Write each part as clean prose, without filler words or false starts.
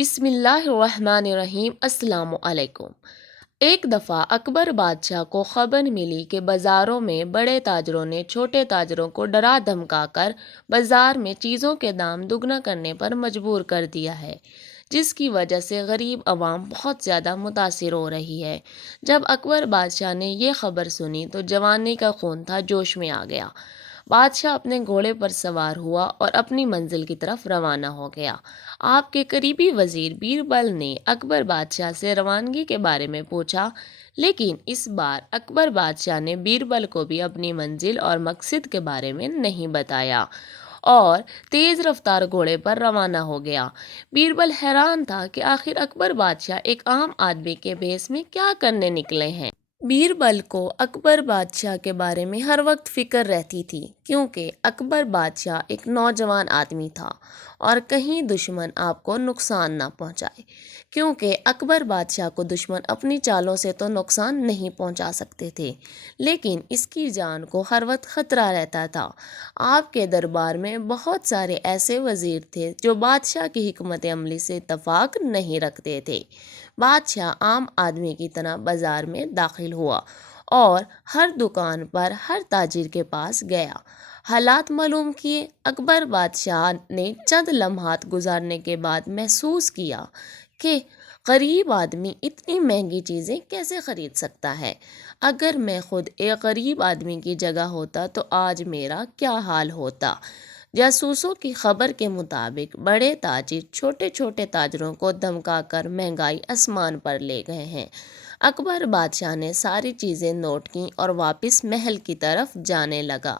بسم اللہ الرحمن الرحیم۔ السلام علیکم۔ ایک دفعہ اکبر بادشاہ کو خبر ملی کہ بازاروں میں بڑے تاجروں نے چھوٹے تاجروں کو ڈرا دھمکا کر بازار میں چیزوں کے دام دگنا کرنے پر مجبور کر دیا ہے، جس کی وجہ سے غریب عوام بہت زیادہ متاثر ہو رہی ہے۔ جب اکبر بادشاہ نے یہ خبر سنی تو جوانی کا خون تھا جوش میں آ گیا۔ بادشاہ اپنے گھوڑے پر سوار ہوا اور اپنی منزل کی طرف روانہ ہو گیا۔ آپ کے قریبی وزیر بیربل نے اکبر بادشاہ سے روانگی کے بارے میں پوچھا، لیکن اس بار اکبر بادشاہ نے بیربل کو بھی اپنی منزل اور مقصد کے بارے میں نہیں بتایا اور تیز رفتار گھوڑے پر روانہ ہو گیا۔ بیربل حیران تھا کہ آخر اکبر بادشاہ ایک عام آدمی کے بھیس میں کیا کرنے نکلے ہیں۔ بیربل کو اکبر بادشاہ کے بارے میں ہر وقت فکر رہتی تھی، کیونکہ اکبر بادشاہ ایک نوجوان آدمی تھا اور کہیں دشمن آپ کو نقصان نہ پہنچائے، کیونکہ اکبر بادشاہ کو دشمن اپنی چالوں سے تو نقصان نہیں پہنچا سکتے تھے، لیکن اس کی جان کو ہر وقت خطرہ رہتا تھا۔ آپ کے دربار میں بہت سارے ایسے وزیر تھے جو بادشاہ کی حکمت عملی سے اتفاق نہیں رکھتے تھے۔ بادشاہ عام آدمی کی طرح بازار میں داخل ہوا اور ہر دکان پر ہر تاجر کے پاس گیا، حالات معلوم کیے۔ اکبر بادشاہ نے چند لمحات گزارنے کے بعد محسوس کیا کہ غریب آدمی اتنی مہنگی چیزیں کیسے خرید سکتا ہے۔ اگر میں خود ایک غریب آدمی کی جگہ ہوتا تو آج میرا کیا حال ہوتا۔ جاسوسوں کی خبر کے مطابق بڑے تاجر چھوٹے چھوٹے تاجروں کو دھمکا کر مہنگائی آسمان پر لے گئے ہیں۔ اکبر بادشاہ نے ساری چیزیں نوٹ کیں اور واپس محل کی طرف جانے لگا۔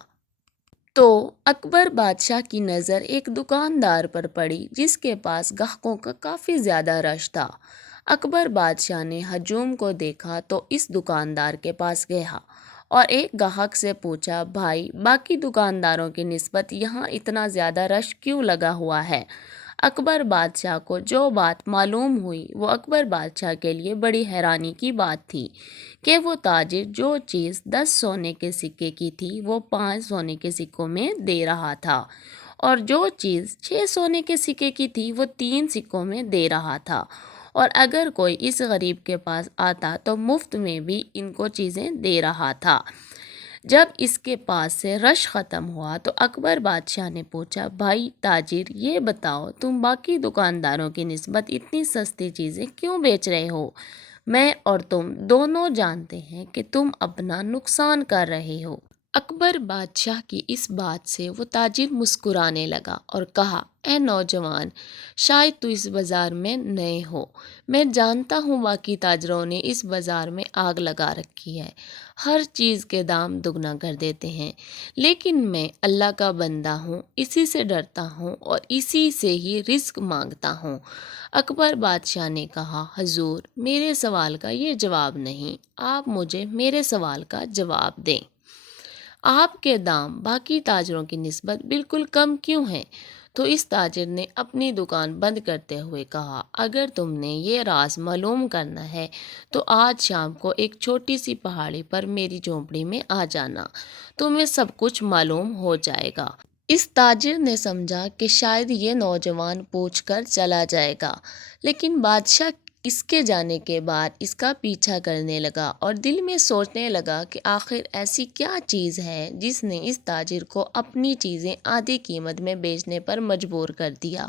تو اکبر بادشاہ کی نظر ایک دکاندار پر پڑی جس کے پاس گاہکوں کا کافی زیادہ رش تھا۔ اکبر بادشاہ نے ہجوم کو دیکھا تو اس دکاندار کے پاس گیا اور ایک گاہک سے پوچھا، بھائی، باقی دکانداروں کی نسبت یہاں اتنا زیادہ رش کیوں لگا ہوا ہے؟ اکبر بادشاہ کو جو بات معلوم ہوئی وہ اکبر بادشاہ کے لیے بڑی حیرانی کی بات تھی کہ وہ تاجر جو چیز 10 سونے کے سکے کی تھی وہ 5 سونے کے سکوں میں دے رہا تھا، اور جو چیز 6 سونے کے سکے کی تھی وہ 3 سکوں میں دے رہا تھا، اور اگر کوئی اس غریب کے پاس آتا تو مفت میں بھی ان کو چیزیں دے رہا تھا۔ جب اس کے پاس سے رش ختم ہوا تو اکبر بادشاہ نے پوچھا، بھائی تاجر، یہ بتاؤ تم باقی دکانداروں کی نسبت اتنی سستی چیزیں کیوں بیچ رہے ہو؟ میں اور تم دونوں جانتے ہیں کہ تم اپنا نقصان کر رہے ہو۔ اکبر بادشاہ کی اس بات سے وہ تاجر مسکرانے لگا اور کہا، اے نوجوان، شاید تو اس بازار میں نئے ہو۔ میں جانتا ہوں باقی تاجروں نے اس بازار میں آگ لگا رکھی ہے، ہر چیز کے دام دگنا کر دیتے ہیں، لیکن میں اللہ کا بندہ ہوں، اسی سے ڈرتا ہوں اور اسی سے ہی رزق مانگتا ہوں۔ اکبر بادشاہ نے کہا، حضور، میرے سوال کا یہ جواب نہیں، آپ مجھے میرے سوال کا جواب دیں۔ آپ کے دام باقی تاجروں کی نسبت بالکل کم کیوں ہیں؟ تو اس تاجر نے اپنی دکان بند کرتے ہوئے کہا، اگر تم نے یہ راز معلوم کرنا ہے تو آج شام کو ایک چھوٹی سی پہاڑی پر میری جھونپڑی میں آ جانا، تمہیں سب کچھ معلوم ہو جائے گا۔ اس تاجر نے سمجھا کہ شاید یہ نوجوان پوچھ کر چلا جائے گا، لیکن بادشاہ اس کے جانے کے بعد اس کا پیچھا کرنے لگا اور دل میں سوچنے لگا کہ آخر ایسی کیا چیز ہے جس نے اس تاجر کو اپنی چیزیں آدھی قیمت میں بیچنے پر مجبور کر دیا۔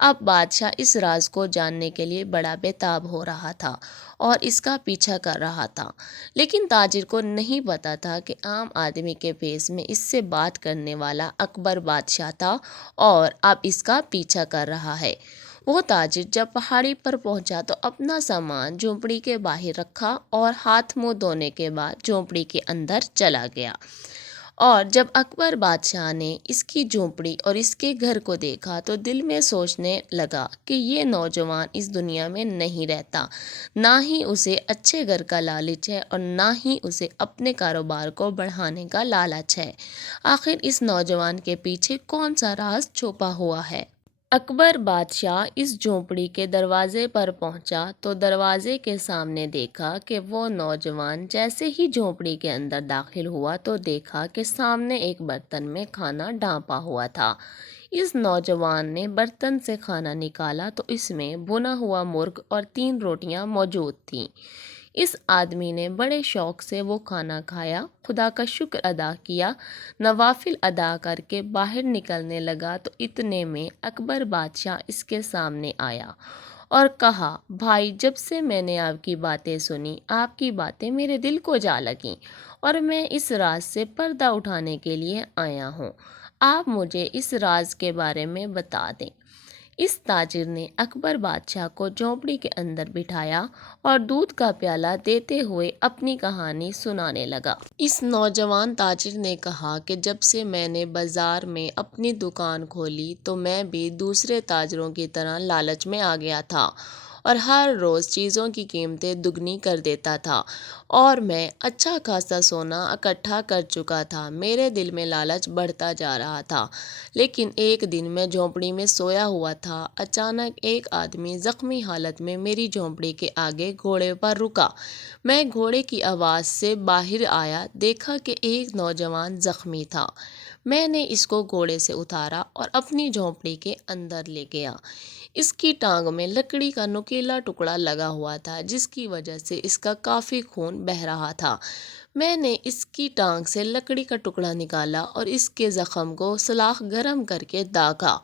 اب بادشاہ اس راز کو جاننے کے لیے بڑا بےتاب ہو رہا تھا اور اس کا پیچھا کر رہا تھا، لیکن تاجر کو نہیں پتا تھا کہ عام آدمی کے بھیس میں اس سے بات کرنے والا اکبر بادشاہ تھا اور اب اس کا پیچھا کر رہا ہے۔ وہ تاجر جب پہاڑی پر پہنچا تو اپنا سامان جھونپڑی کے باہر رکھا اور ہاتھ منہ دھونے کے بعد جھونپڑی کے اندر چلا گیا۔ اور جب اکبر بادشاہ نے اس کی جھونپڑی اور اس کے گھر کو دیکھا تو دل میں سوچنے لگا کہ یہ نوجوان اس دنیا میں نہیں رہتا، نہ ہی اسے اچھے گھر کا لالچ ہے اور نہ ہی اسے اپنے کاروبار کو بڑھانے کا لالچ ہے۔ آخر اس نوجوان کے پیچھے کون سا راز چھپا ہوا ہے؟ اکبر بادشاہ اس جھونپڑی کے دروازے پر پہنچا تو دروازے کے سامنے دیکھا کہ وہ نوجوان جیسے ہی جھونپڑی کے اندر داخل ہوا تو دیکھا کہ سامنے ایک برتن میں کھانا ڈھانپا ہوا تھا۔ اس نوجوان نے برتن سے کھانا نکالا تو اس میں بھنا ہوا مرغ اور 3 روٹیاں موجود تھیں۔ اس آدمی نے بڑے شوق سے وہ کھانا کھایا، خدا کا شکر ادا کیا، نوافل ادا کر کے باہر نکلنے لگا تو اتنے میں اکبر بادشاہ اس کے سامنے آیا اور کہا، بھائی، جب سے میں نے آپ کی باتیں سنی، آپ کی باتیں میرے دل کو جا لگیں اور میں اس راز سے پردہ اٹھانے کے لیے آیا ہوں۔ آپ مجھے اس راز کے بارے میں بتا دیں۔ اس تاجر نے اکبر بادشاہ کو جھونپڑی کے اندر بٹھایا اور دودھ کا پیالہ دیتے ہوئے اپنی کہانی سنانے لگا۔ اس نوجوان تاجر نے کہا کہ جب سے میں نے بازار میں اپنی دکان کھولی تو میں بھی دوسرے تاجروں کی طرح لالچ میں آ گیا تھا اور ہر روز چیزوں کی قیمتیں دگنی کر دیتا تھا اور میں اچھا خاصا سونا اکٹھا کر چکا تھا۔ میرے دل میں لالچ بڑھتا جا رہا تھا، لیکن ایک دن میں جھونپڑی میں سویا ہوا تھا، اچانک ایک آدمی زخمی حالت میں میری جھونپڑی کے آگے گھوڑے پر رکا۔ میں گھوڑے کی آواز سے باہر آیا، دیکھا کہ ایک نوجوان زخمی تھا۔ میں نے اس کو گھوڑے سے اتارا اور اپنی جھونپڑی کے اندر لے گیا۔ اس کی ٹانگ میں لکڑی کا نوکیلا ٹکڑا لگا ہوا تھا جس کی وجہ سے اس کا کافی خون بہہ رہا تھا۔ میں نے اس کی ٹانگ سے لکڑی کا ٹکڑا نکالا اور اس کے زخم کو سلاخ گرم کر کے داغا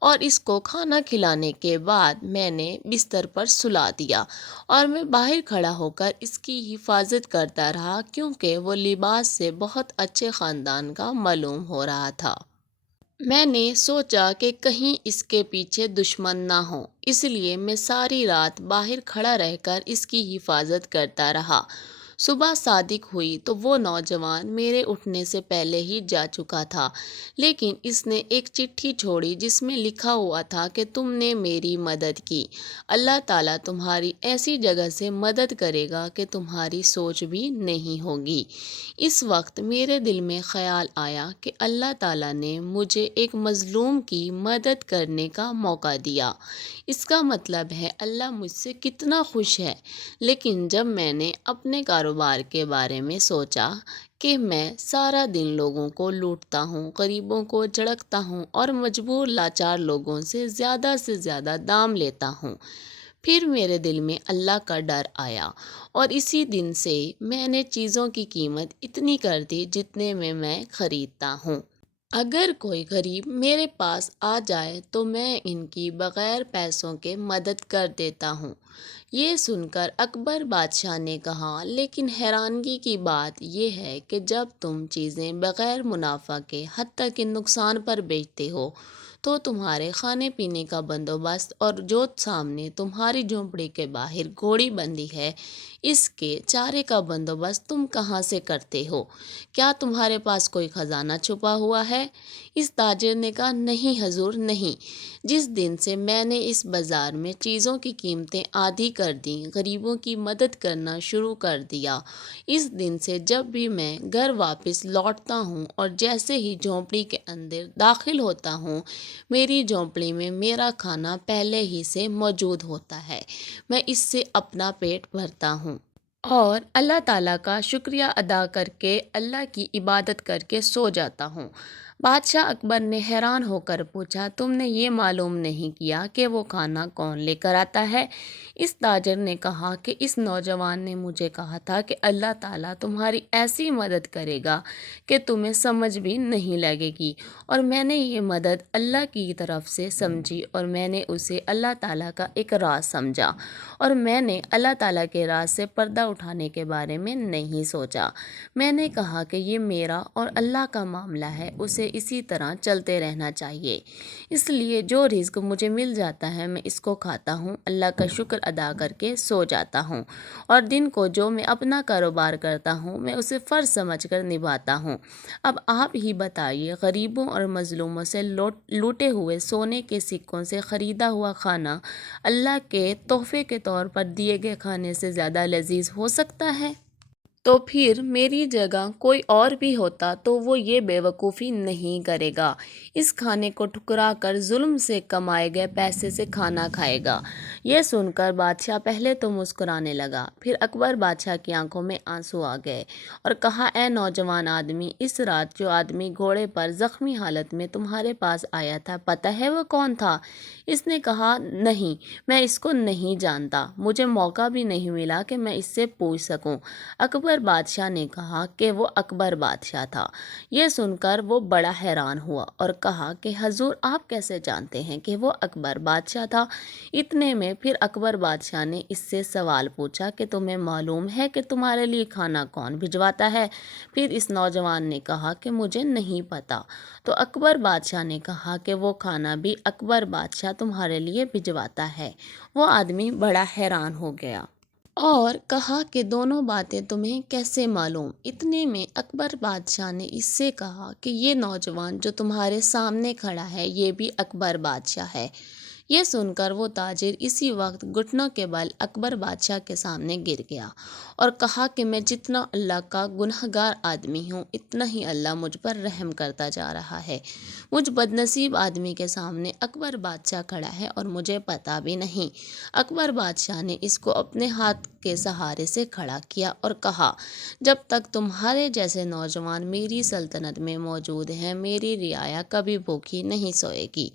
اور اس کو کھانا کھلانے کے بعد میں نے بستر پر سلا دیا اور میں باہر کھڑا ہو کر اس کی حفاظت کرتا رہا کیونکہ وہ لباس سے بہت اچھے خاندان کا معلوم ہو رہا تھا۔ میں نے سوچا کہ کہیں اس کے پیچھے دشمن نہ ہوں، اس لیے میں ساری رات باہر کھڑا رہ کر اس کی حفاظت کرتا رہا۔ صبح صادق ہوئی تو وہ نوجوان میرے اٹھنے سے پہلے ہی جا چکا تھا، لیکن اس نے ایک چٹھی چھوڑی جس میں لکھا ہوا تھا کہ تم نے میری مدد کی، اللہ تعالیٰ تمہاری ایسی جگہ سے مدد کرے گا کہ تمہاری سوچ بھی نہیں ہوگی۔ اس وقت میرے دل میں خیال آیا کہ اللہ تعالیٰ نے مجھے ایک مظلوم کی مدد کرنے کا موقع دیا، اس کا مطلب ہے اللہ مجھ سے کتنا خوش ہے۔ لیکن جب میں نے اپنے کاروبار کے بارے میں سوچا کہ میں سارا دن لوگوں کو لوٹتا ہوں، غریبوں کو جھڑکتا ہوں اور مجبور لاچار لوگوں سے زیادہ دام لیتا ہوں، پھر میرے دل میں اللہ کا ڈر آیا اور اسی دن سے میں نے چیزوں کی قیمت اتنی کر دی جتنے میں خریدتا ہوں۔ اگر کوئی غریب میرے پاس آ جائے تو میں ان کی بغیر پیسوں کے مدد کر دیتا ہوں۔ یہ سن کر اکبر بادشاہ نے کہا، لیکن حیرانگی کی بات یہ ہے کہ جب تم چیزیں بغیر منافع کے حتیٰ کہ نقصان پر بیچتے ہو تو تمہارے کھانے پینے کا بندوبست اور جو سامنے تمہاری جھونپڑی کے باہر گھوڑی بندھی ہے اس کے چارے کا بندوبست تم کہاں سے کرتے ہو؟ کیا تمہارے پاس کوئی خزانہ چھپا ہوا ہے؟ اس تاجر نے کہا، نہیں حضور، نہیں۔ جس دن سے میں نے اس بازار میں چیزوں کی قیمتیں آدھی کر دیں، غریبوں کی مدد کرنا شروع کر دیا، اس دن سے جب بھی میں گھر واپس لوٹتا ہوں اور جیسے ہی جھونپڑی کے اندر داخل ہوتا ہوں، میری جھونپڑی میں میرا کھانا پہلے ہی سے موجود ہوتا ہے، میں اس سے اپنا پیٹ بھرتا ہوں اور اللہ تعالیٰ کا شکریہ ادا کر کے اللہ کی عبادت کر کے سو جاتا ہوں۔ بادشاہ اکبر نے حیران ہو کر پوچھا، تم نے یہ معلوم نہیں کیا کہ وہ کھانا کون لے کر آتا ہے؟ اس تاجر نے کہا کہ اس نوجوان نے مجھے کہا تھا کہ اللہ تعالیٰ تمہاری ایسی مدد کرے گا کہ تمہیں سمجھ بھی نہیں لگے گی، اور میں نے یہ مدد اللہ کی طرف سے سمجھی اور میں نے اسے اللہ تعالیٰ کا ایک راز سمجھا اور میں نے اللہ تعالیٰ کے راز سے پردہ اٹھانے کے بارے میں نہیں سوچا۔ میں نے کہا کہ یہ میرا اور اللہ کا معاملہ ہے، اسے اسی طرح چلتے رہنا چاہیے، اس لیے جو رزق مجھے مل جاتا ہے میں اس کو کھاتا ہوں، اللہ کا شکر ادا کر کے سو جاتا ہوں، اور دن کو جو میں اپنا کاروبار کرتا ہوں میں اسے فرض سمجھ کر نبھاتا ہوں۔ اب آپ ہی بتائیے، غریبوں اور مظلوموں سے لوٹے ہوئے سونے کے سکوں سے خریدا ہوا کھانا اللہ کے تحفے کے طور پر دیے گئے کھانے سے زیادہ لذیذ ہو سکتا ہے؟ تو پھر میری جگہ کوئی اور بھی ہوتا تو وہ یہ بیوقوفی نہیں کرے گا، اس کھانے کو ٹھکرا کر ظلم سے کمائے گئے پیسے سے کھانا کھائے گا۔ یہ سن کر بادشاہ پہلے تو مسکرانے لگا، پھر اکبر بادشاہ کی آنکھوں میں آنسو آ گئے اور کہا، اے نوجوان آدمی، اس رات جو آدمی گھوڑے پر زخمی حالت میں تمہارے پاس آیا تھا، پتہ ہے وہ کون تھا؟ اس نے کہا، نہیں، میں اس کو نہیں جانتا، مجھے موقع بھی نہیں ملا کہ میں اس سے پوچھ سکوں۔ اکبر بادشاہ نے کہا کہ وہ اکبر بادشاہ تھا۔ یہ سن کر وہ بڑا حیران ہوا اور کہا کہ حضور، آپ کیسے جانتے ہیں کہ وہ اکبر بادشاہ تھا؟ اتنے میں پھر اکبر بادشاہ نے اس سے سوال پوچھا کہ تمہیں معلوم ہے کہ تمہارے لیے کھانا کون بھجواتا ہے؟ پھر اس نوجوان نے کہا کہ مجھے نہیں پتا۔ تو اکبر بادشاہ نے کہا کہ وہ کھانا بھی اکبر بادشاہ تمہارے لیے بھجواتا ہے۔ وہ آدمی بڑا حیران ہو گیا اور کہا کہ دونوں باتیں تمہیں کیسے معلوم؟ اتنے میں اکبر بادشاہ نے اس سے کہا کہ یہ نوجوان جو تمہارے سامنے کھڑا ہے یہ بھی اکبر بادشاہ ہے۔ یہ سن کر وہ تاجر اسی وقت گھٹنوں کے بل اکبر بادشاہ کے سامنے گر گیا اور کہا کہ میں جتنا اللہ کا گنہگار آدمی ہوں اتنا ہی اللہ مجھ پر رحم کرتا جا رہا ہے۔ مجھ بدنصیب آدمی کے سامنے اکبر بادشاہ کھڑا ہے اور مجھے پتا بھی نہیں۔ اکبر بادشاہ نے اس کو اپنے ہاتھ کے سہارے سے کھڑا کیا اور کہا، جب تک تمہارے جیسے نوجوان میری سلطنت میں موجود ہیں میری رعایا کبھی بھوکی نہیں سوئے گی۔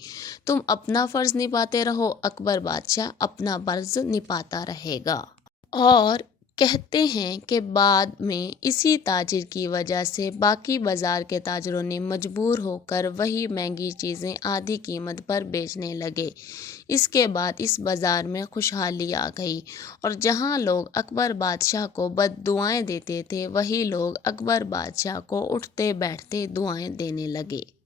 تم اپنا فرض نبھاتے رہو، اکبر بادشاہ اپنا فرض نبھاتا رہے گا۔ اور کہتے ہیں کہ بعد میں اسی تاجر کی وجہ سے باقی بازار کے تاجروں نے مجبور ہو کر وہی مہنگی چیزیں آدھی قیمت پر بیچنے لگے۔ اس کے بعد اس بازار میں خوشحالی آ گئی اور جہاں لوگ اکبر بادشاہ کو بد دعائیں دیتے تھے وہی لوگ اکبر بادشاہ کو اٹھتے بیٹھتے دعائیں دینے لگے۔